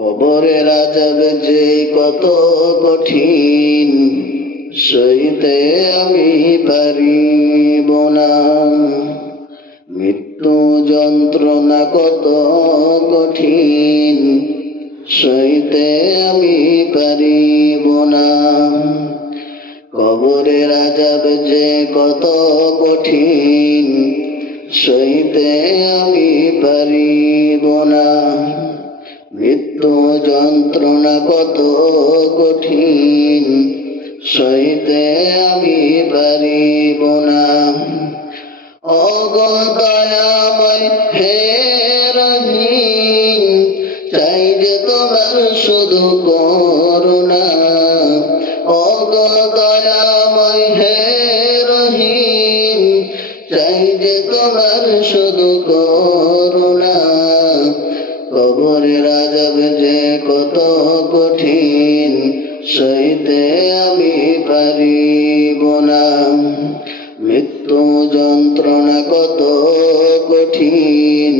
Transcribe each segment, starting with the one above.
কবরের আযাব যে কত কঠিন, সইতে আমি পারিব না। মৃত্যু যন্ত্রণা কত কঠিন, সইতে আমি পারিব না। কবরের আযাব যে কত কঠিন, সইতে আমি পারিব না। মৃত্যু যন্ত্রণা কত কঠিন, সইতে আমি পারিব না। ওগো দয়াময় হে রহিম, চাই যে তোমার শুধু করুণা। ওগো দয়াময় হে রহিম, চাই যে তোমার শুধু করুণা। কবরের আযাব যে কত কঠিন, সইতে আমি পারিব না। মৃত্যু যন্ত্রণা কত কঠিন,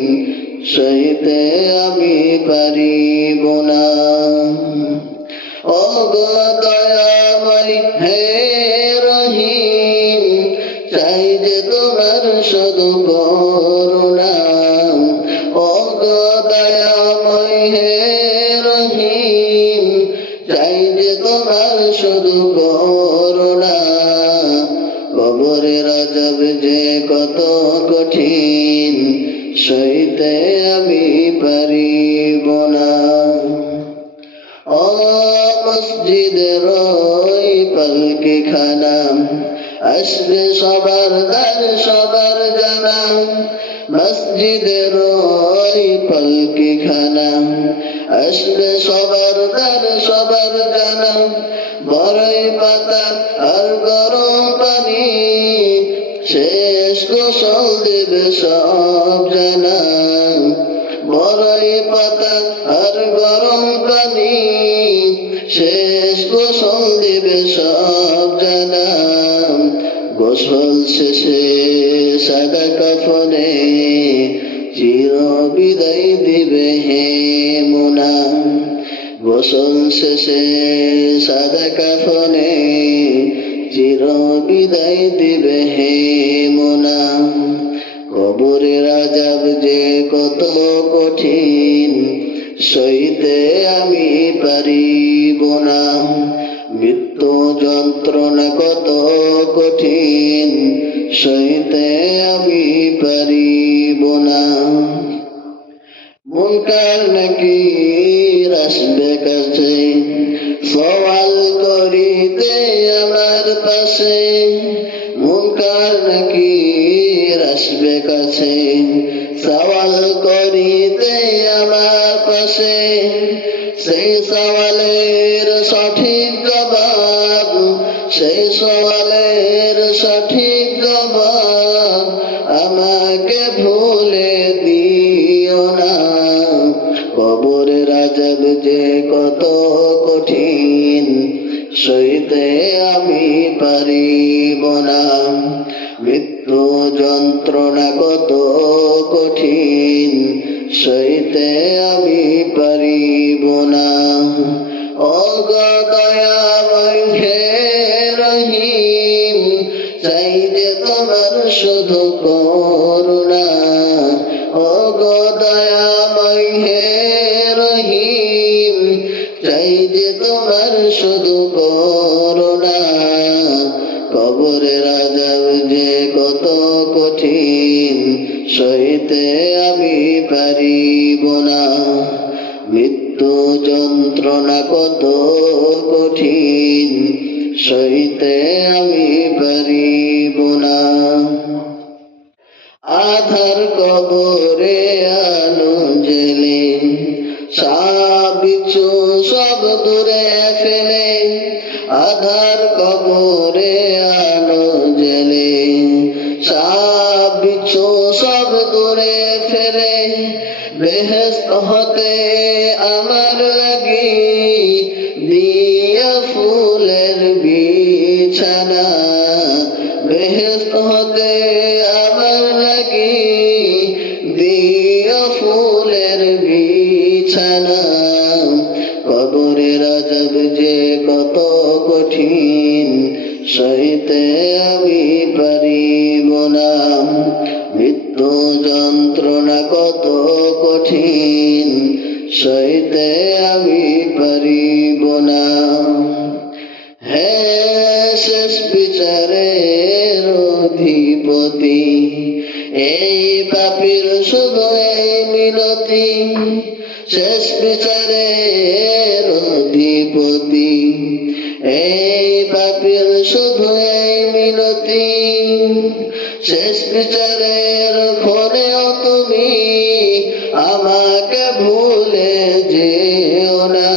সইতে আমি পারিব না। ওগো দয়াময় হে রহিম, চাই যে তোমার শুধু করুণা। ওগো দয়াময় হে রহিম, চাই যে তোমার শুধু করুণা। কবরের আযাব যে কত কঠিন, সইতে আমি পারিব না। ও মসজিদের ওই পালকিখানা, আসবে সবার দ্বার সবার জানা। মসজিদের ওই পালকিখানা, আসবে সবার দ্বার সবার জানা। বড়ই পাতা আর গরম পানি, শেষ গোসল দেবে সব জানা। বড়ই পাতা আর গরম পানি, শেষ গোসল দেবে সব জানা। গোসল শেষে সাদা কাফনে, চির বিদায় দিবে হে মোনা। গোসল শেষে সাদা কাফনে, চির বিদায় দিবে হে মোনা। কবরের আযাব যে কত কঠিন, সইতে আমি পারিব না। মৃত্যু যন্ত্রণা কত কঠিন, সইতে আমি পারিব না। মুনকার নাকির আসবে কাছে, সওয়াল করিতে আমার পাশে। মুনকার নাকির আসবে কাছে, সওয়াল করিতে আমার পাশে। সেই সওয়ালের সঠিক জবাব, সেই সওয়ালের সঠিক জবাব আমাকে ভুলে দিও না। কবরের আযাব যে কত কঠিন, সইতে আমি পারিব না। মৃত্যু যন্ত্রণা কত কঠিন, সইতে আমি পারিব না। ওগো দয়াময় হে রহিম, চাই যে তোমার শুধু করুণা। ওগো দয়াময় হে রহিম, চাই যে তোমার শুধু করুণা। কবরের আযাব যে কত কঠিন, সইতে আমি পারিব না। মৃত্যু যন্ত্রণা কত কঠিন, সইতে আমি পারিব না। আধার কবরে আলো জেলে, সাপ বিচ্ছু সব দূরে ফেলে। আধার কবরে আলো জেলে, সাপ বিচ্ছু সব দূরে ফেলে। বেহেশত হতে আমার লাগি দিয়া ফুলের বিছানা। বেহেশত হতে আমার লাগি দিয়া ফুলের বিছানা। কঠিন সইতে আমি পারিব না। হে শেষ বিচারের অধিপতি, এই পাপীর শুধু এই মিনতি। শেষ বিচারের অধিপতি, এই পাপীর শুধু এই মিনতি। শেষ বিচারের ক্ষণেও তুমি আমাকে ভুলে যেও না।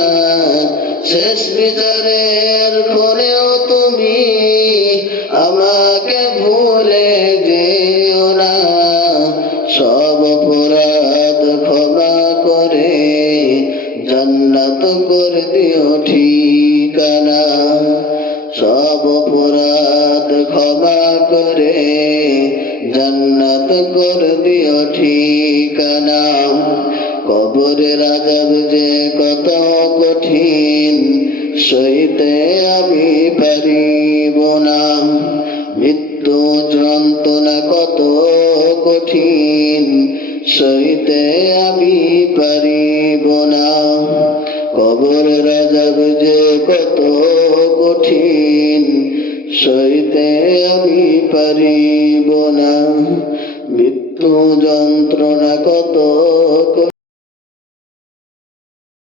শেষ বিচারের ক্ষণেও তুমি আমাকে ভুলে যেও না। সব অপরাধ ক্ষমা করে জান্নাত করে দিও ঠিকানা। সব অপরাধ ক্ষমা করে জান্নাত করে দিও ঠিকানা। কবরের আযাব যে কত কঠিন সইতে আমি পারিব না। মৃত্যু যন্ত্রণা কত কঠিন সইতে আমি পারিব না। কবরের আযাব যে কত কঠিন সইতে আমি পারিব না। মৃত্যু যন্ত্রণা কত